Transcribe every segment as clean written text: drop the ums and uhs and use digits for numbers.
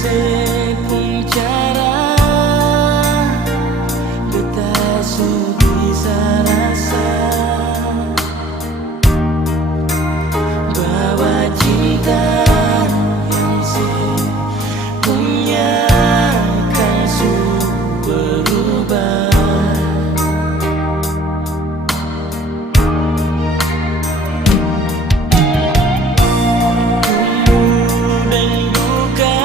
sepung cara kita bisa rasa bahwa cinta yang punya kan berubah. Tumbuh dan duka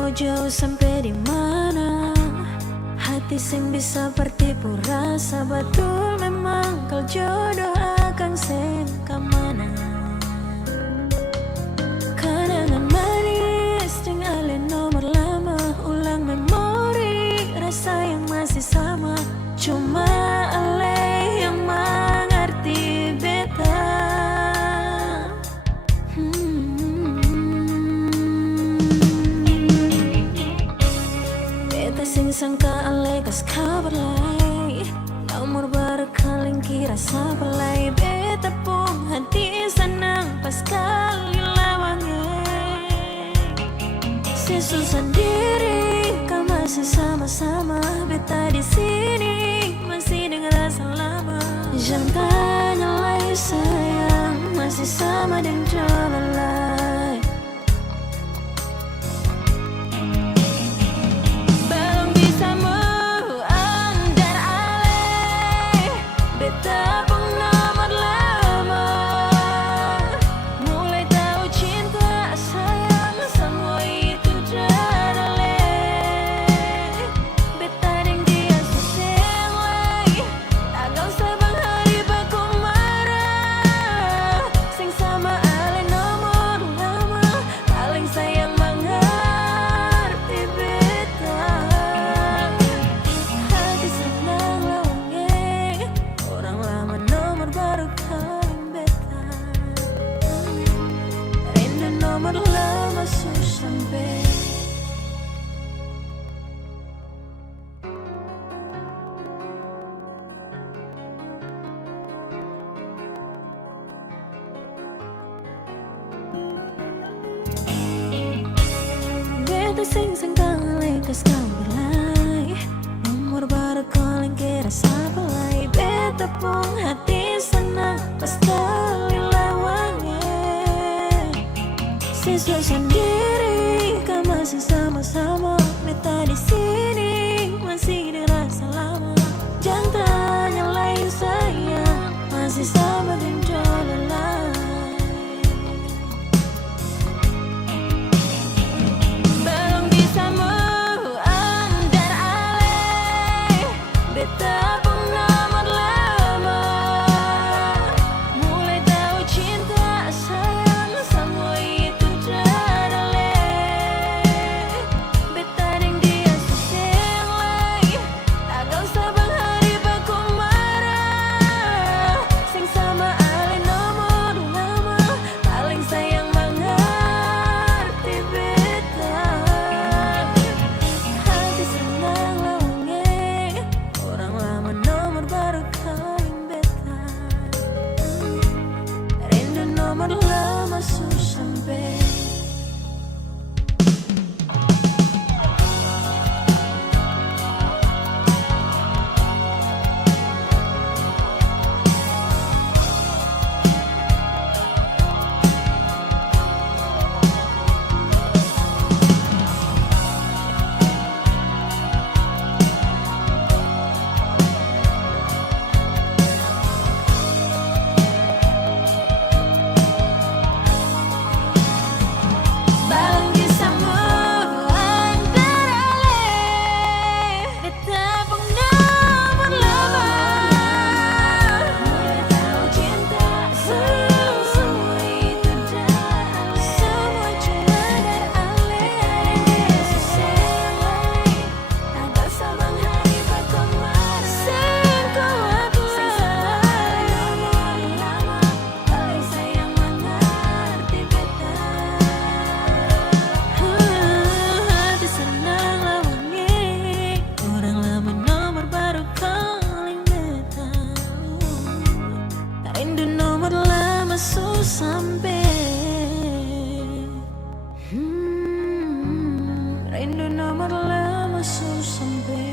mau jauh sampai di mana? Hati sing bisa bertipu rasa betul memang kau jodoh akan sing kamana. Kenangan manis ting alih nomor lama, ulang memori rasa yang masih sama. Cuma alih yang mengerti beta. Beta sing sangka alih kas kabar lai, nomor baru kaling kira sabar lai. Beta pun hati senang pas kali lawangnya. Sesu sendiri, kau masih sama-sama. Beta di sini masih dengan rasa lama. Jangan tanya lagi sayang, masih sama dan jalan lai. Belum bisa move on dari alih. Beta pun nomor lama. Mulai tahu cinta sayang, semua itu teralih. Beta dan dia seseng lagi, tak kau sabang hari baku marah. Sing sama alih nomor lama, paling sayang mengerti beta. Hati senang lawangnya, orang lama nomor baru kaling beta. Rindu nomor lama susah sampai. Beta sing kali kas kau berlai, nomor baru calling kira sabar lai. Beta pun hati senang pas kali lawangnya. Sesuai sendiri, kau masih sama-sama. Beta di sini masih dirasa lama. Jangan tanya lain sayang, masih sama dan jalan lain. Belum bisa move on dari alih. Beta pun nomor lama. Mulai tahu cinta sayang, semua itu teralih. Beta dan dia seseng lagi, tak kau sabang hari baku marah. Sing sama alih nomor lama, paling sayang mengerti beta. Hati senang lawangnya, orang lama nomor baru kaling beta. Rindu nomor lama susah sampai. Belum bisa move on dari alih. Beta pun nomor lama. Mulai tahu cinta sayang, semua itu teralih. Semua cuma dari alih. Dia seseng lagi, tak kau sabang hari baku marah. Sing kuat sing sama nomor lama, paling sayang mengerti beta. Hati senang lawangnya, orang lama nomor baru kaling beta. Rindu nomor lama susah sampai. Rindu nomor lama susah sampai.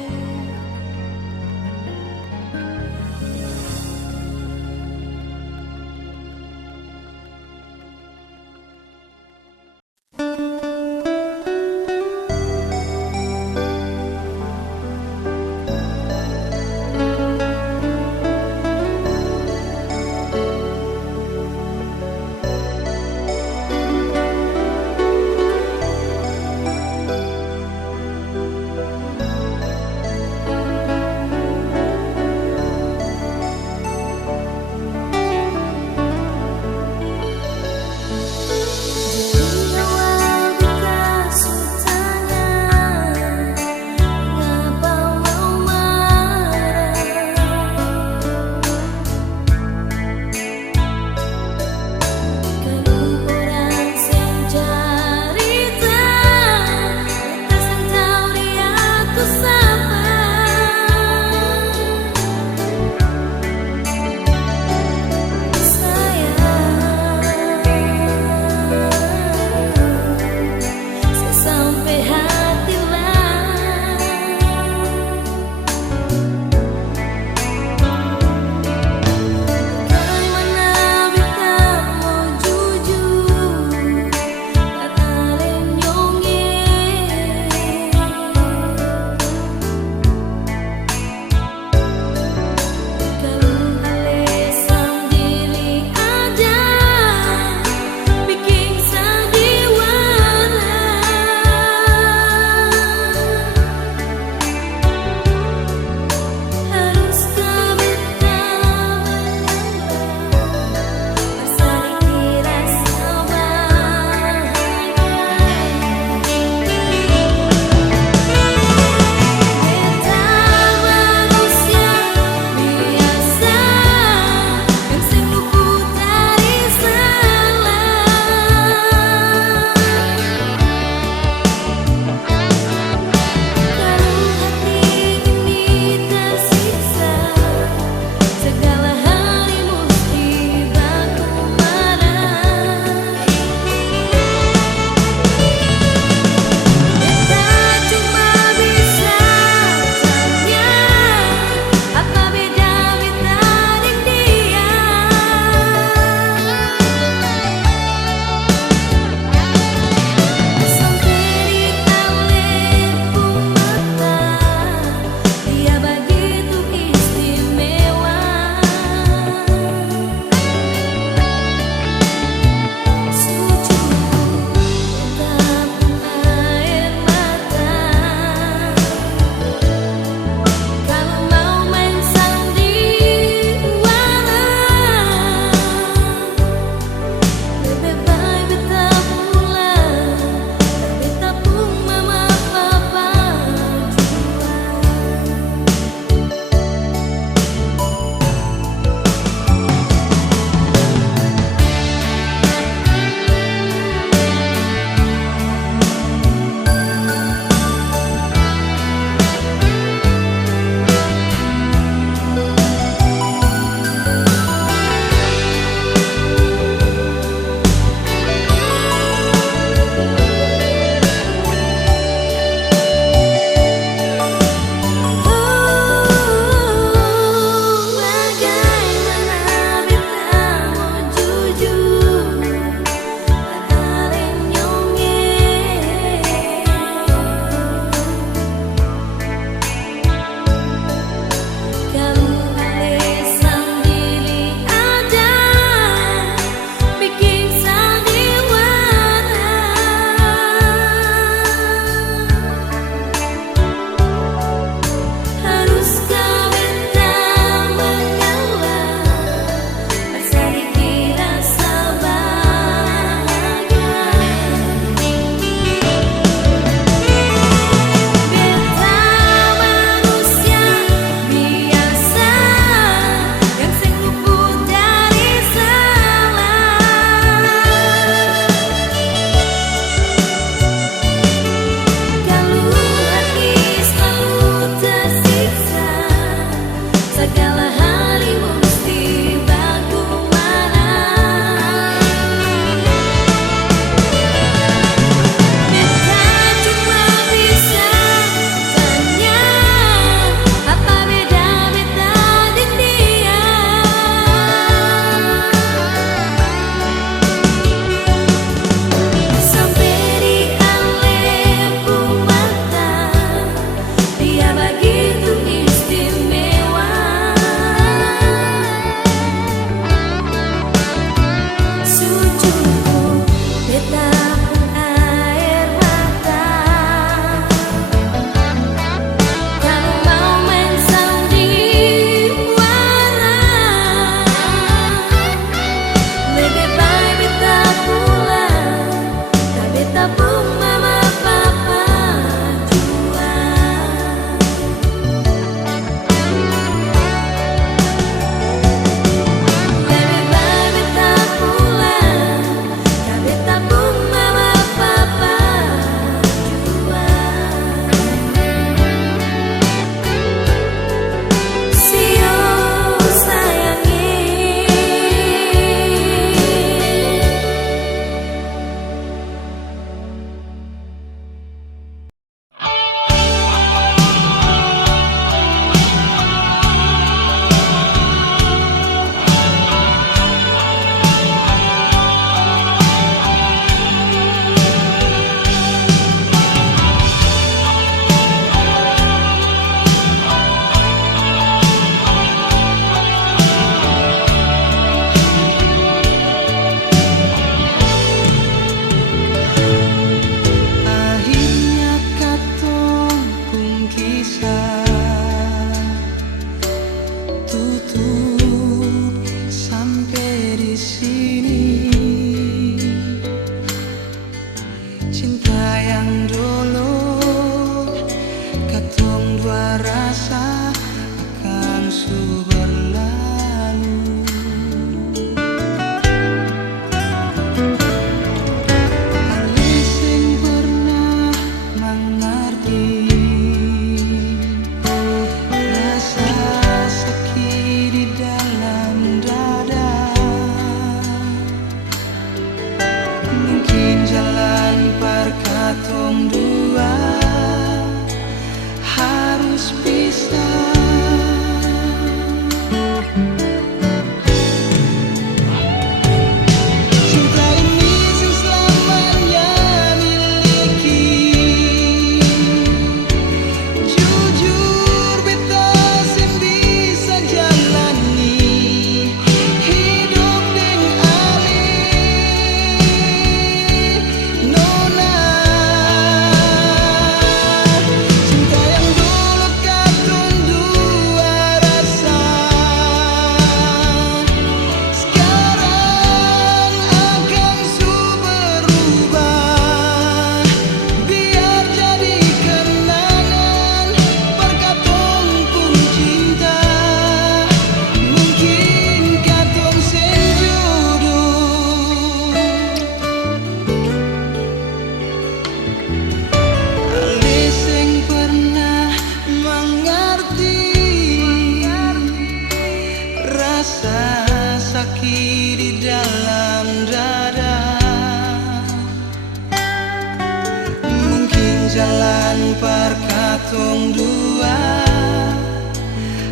berkatung dua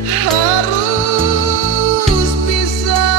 harus pisah.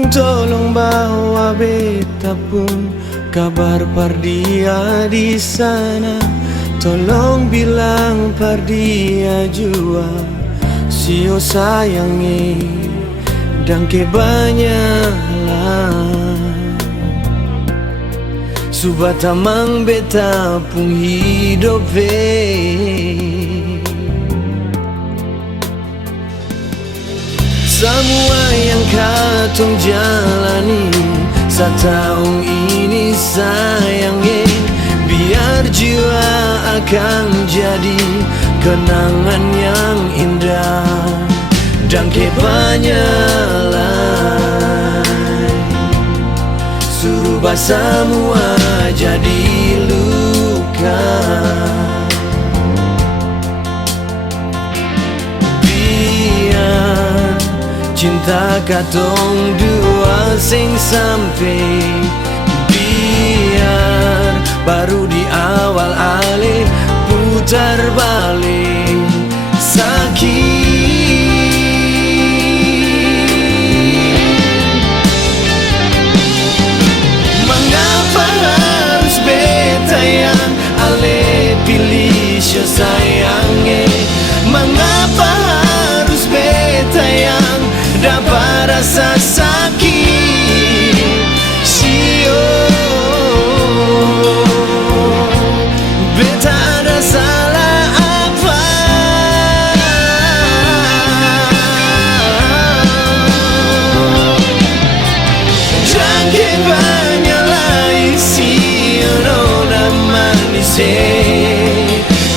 Ning tolong bawa beta pun kabar Pardia di sana. Tolong bilang Pardia jua sio sayangi dan ke banyak lah. Subat tamang beta pun hidup semua yang katong jalani setahun ini sayangnya, biar jiwa akan jadi kenangan yang indah dan kebanyakan suruh semua jadi luka. Cinta katong dua sing sampai, biar baru di awal ale putar balik sakit. Mengapa harus beta yang ale pilih sayangnya? Mengapa harus beta yang dapat rasa sakit? Sio beta ada salah apa? Jangan banyak lagi sio nona manis.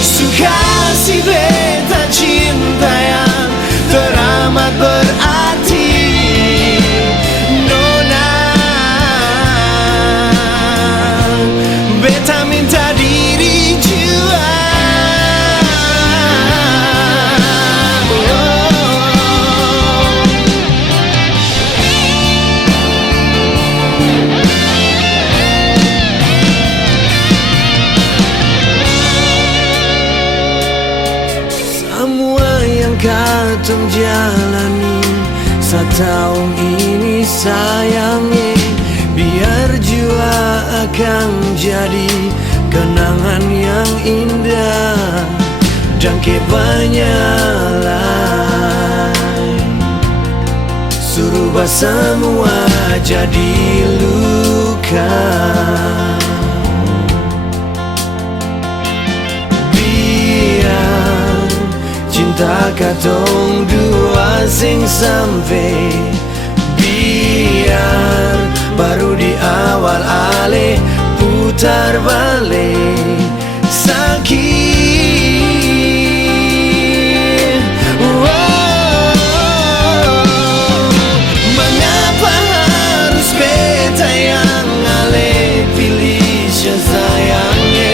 Suka si beta cinta yang teramat berarti. Nona beta minta diri jua. Semua yang katong jalani setahun ini sayangnya, biar jiwa akan jadi kenangan yang indah dan kebanyakan suruh semua jadi luka. Biar cinta katong dua sing sampai, biar baru di awal ale putar balik sakit. Mengapa harus beta yang ale pilih sayangnya?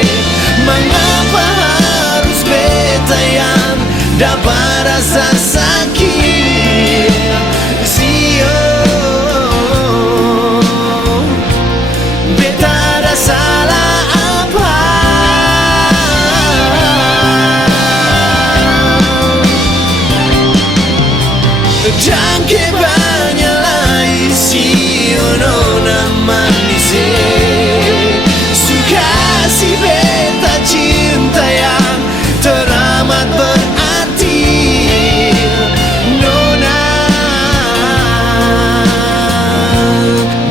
Mengapa harus beta yang dapat rasa sakit? Sio beta ada salah apa? Dan kebanyak lagi sio nona manis. Suka si beta cinta yang teramat berarti. Nona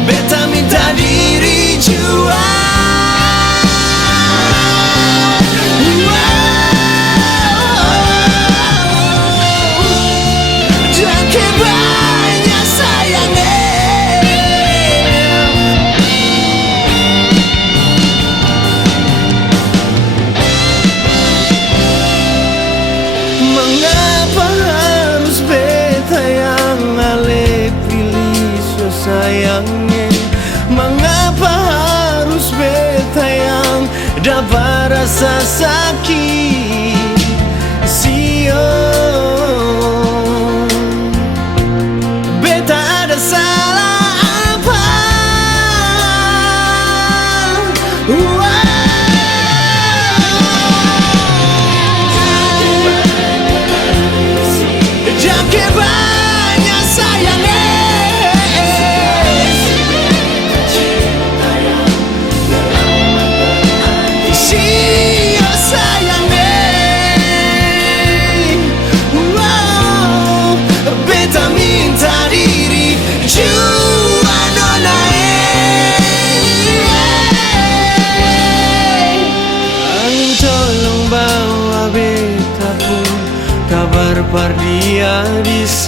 beta minta diri jua. Dan kebanyak sayangnya. Mengapa harus beta yang ale pilih sayangnya? Mengapa harus beta yang dapat rasa sakit? Sio beta ada salah apa? Jangan banyak sayangnya.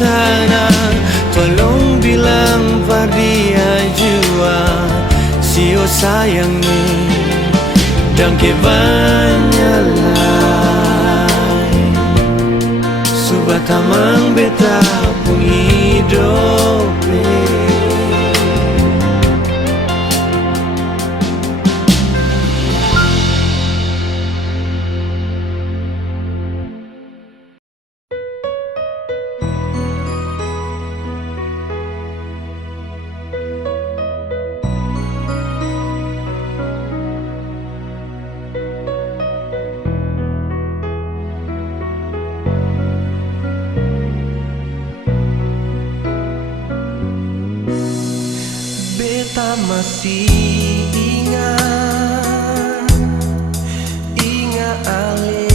sana, tolong bilang dia jua sio sayang ni dan ke banyak lain subat tamang beta pun hidup. Beta masih ingat ale.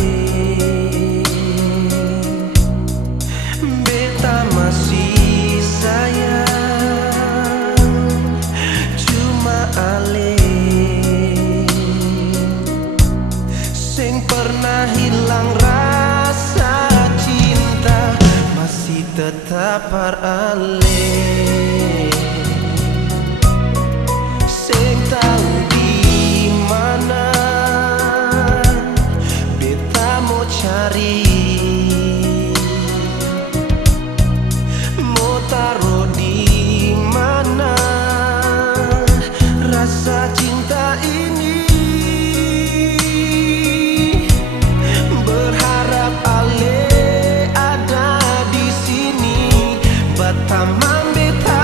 Beta masih sayang cuma ale. Sing pernah hilang rasa cinta masih tetap ale. Tahu di mana beta mau cari, mau taruh di mana rasa cinta ini. Berharap ale ada di sini, Batamang beta.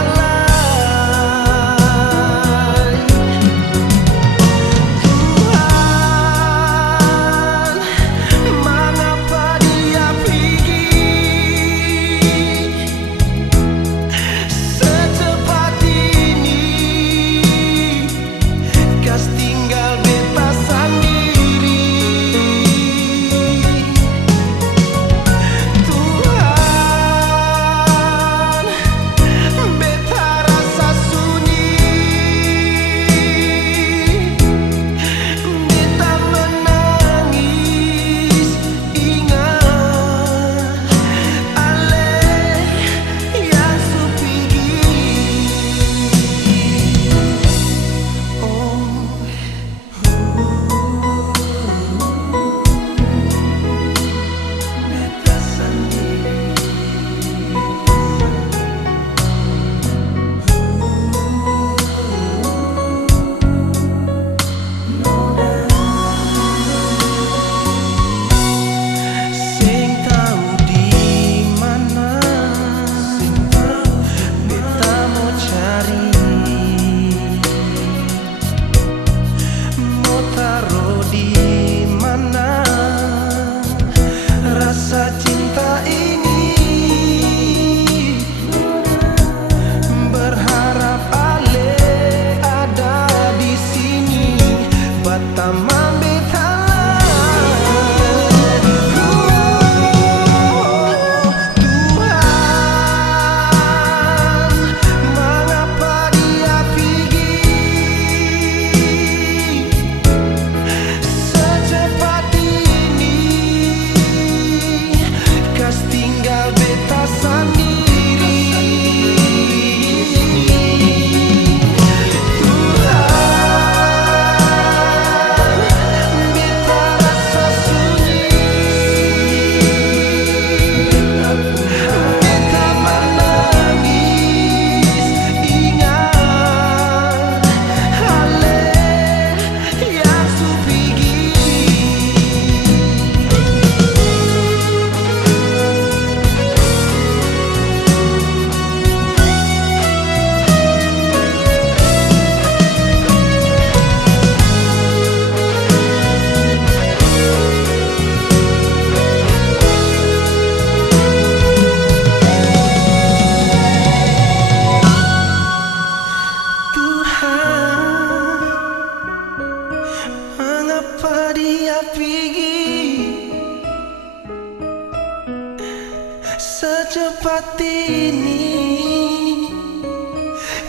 secepat ini,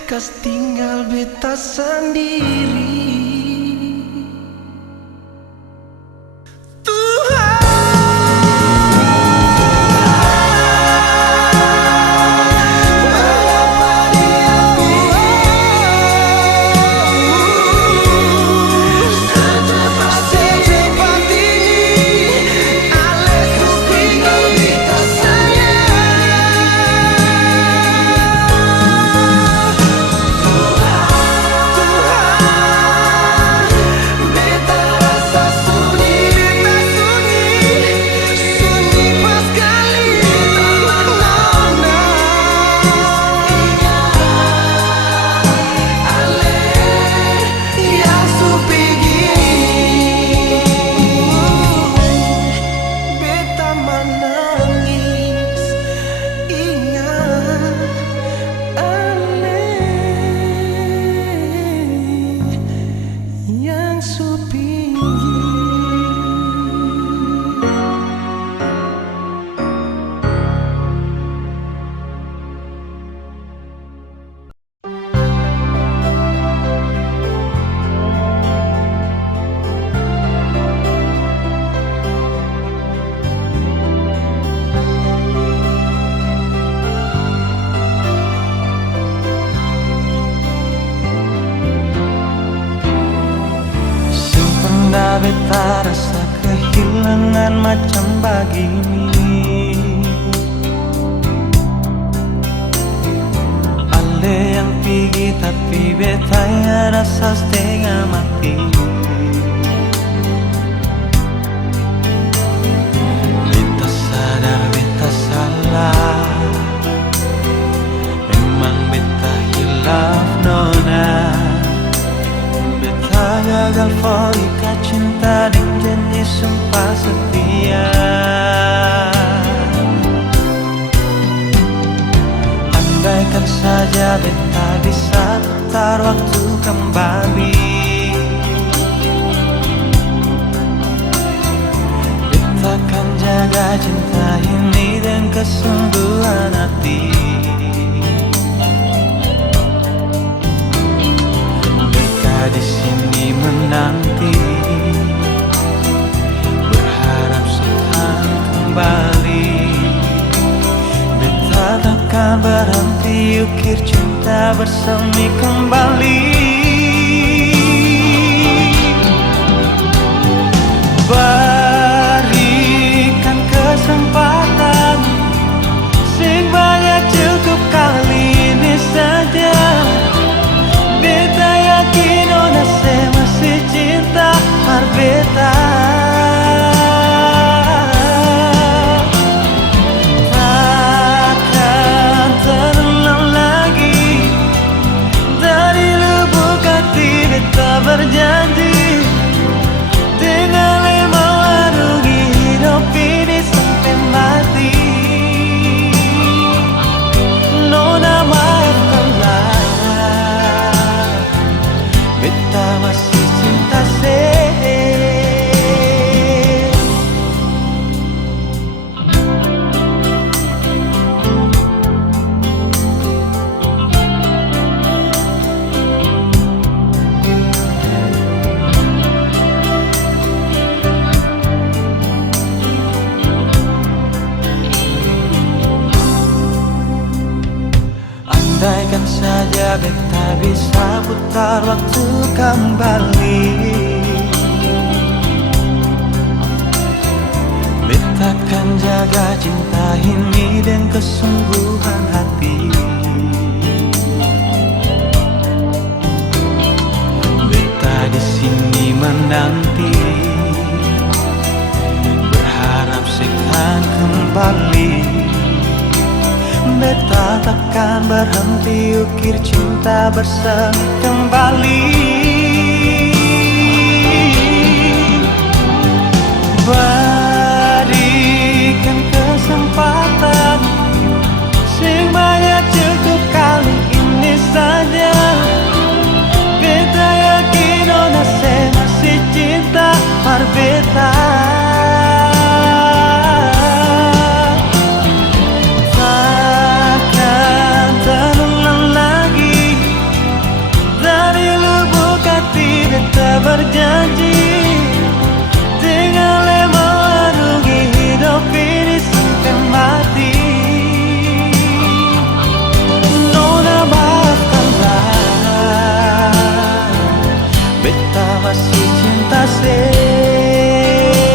kas tinggal beta sendiri. Tuhan, beta rasa kehilangan macam begini. Ale yang pergi tapi beta ya rasa setengah mati. Beta sadar beta salah, memang beta hilaf nona. Beta gagal for ikat cinta dan janji sumpah setia. Andaikan saja beta bisa putar waktu kembali, beta akan jaga cinta ini dengan kesungguhan hati. Beta di sini menanti, berharap sekarang kembali. Beta takkan berhenti ukir cinta bersemi kembali. Berikan kesempatan, sing banyak cukup kali ini saja. Beta yakin ona saya masih cinta par beta. Takkan terulang lagi, dari lubuk hati beta berjanji, dengan lema warungi hidup ini sampai mati. Nona maafkanlah, beta masih cinta saya. Andaikan saja beta bisa putar waktu kembali, beta akan jaga cinta ini dengan kesungguhan hati. Beta di sini menanti, berharap sekarang kembali. Beta takkan berhenti ukir cinta bersemi kembali. Berikan kesempatan, sing banyak cukup kali ini saja. Beta yakin ona saya masih cinta par beta. Berjanji, dengan lema warungi hidup ini sampai mati. Nona maafkanlah, beta masih cinta saya.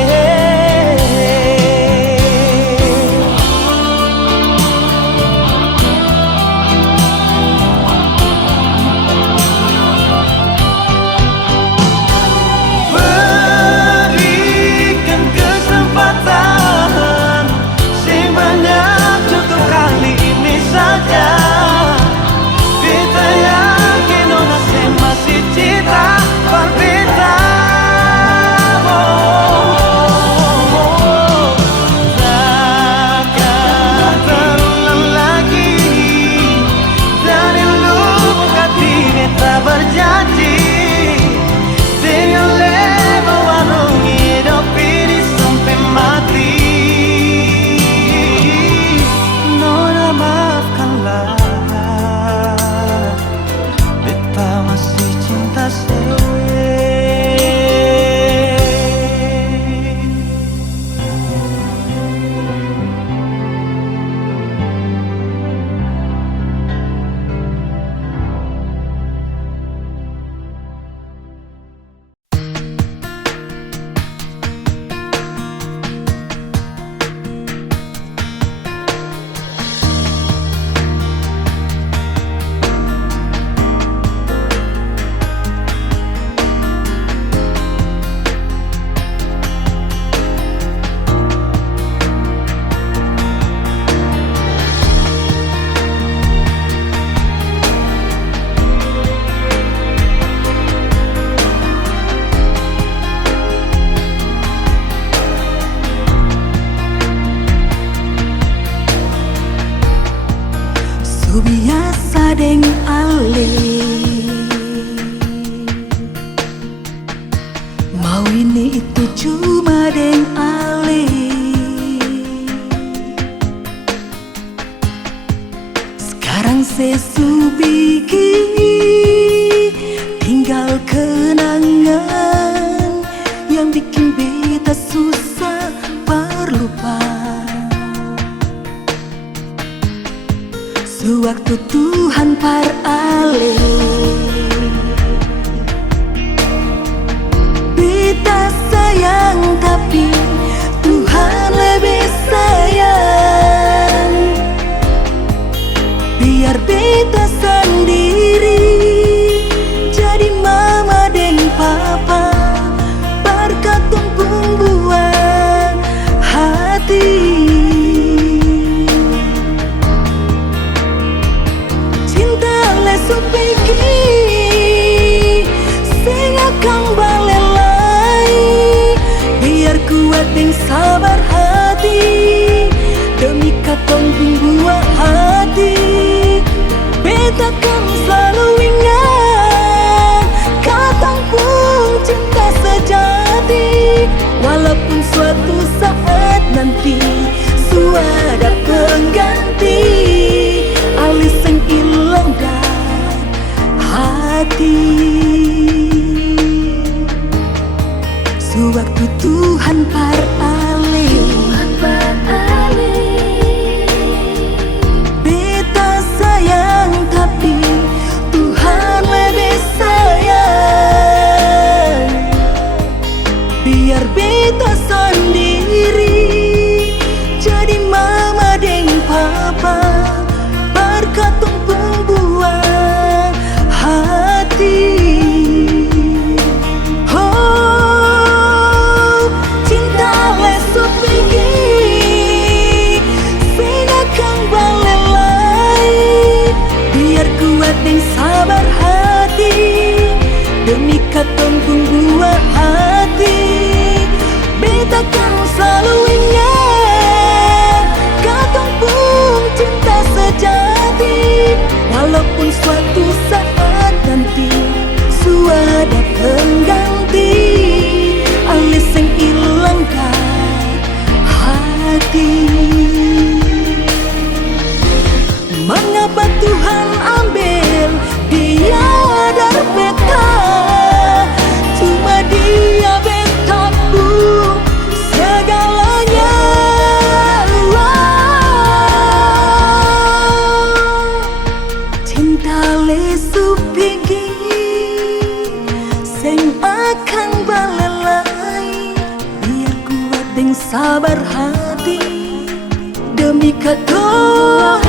hati, suara pengganti alis sing ilang dan hati. Sewaktu Tuhan beralih, beta sayang tapi Tuhan lebih sayang. Biar beta sendiri jadi mama deng papa, berkatung pembuat hati. Oh, cinta lesu pergi, sinakan balelai. Biar kuat deng sabar hati, demi katong pembuat hati. Beta kan selalu ingat katong pun cinta sejati. Walaupun suatu saat nanti suada pengganti alis yang ilangkan hati. Mengapa Tuhan ambil dia dari beta? Cuma dia beta pun segalanya. Cinta lesu pergi, sing akan balelai. Biar kuat deng sabar hati, demi katong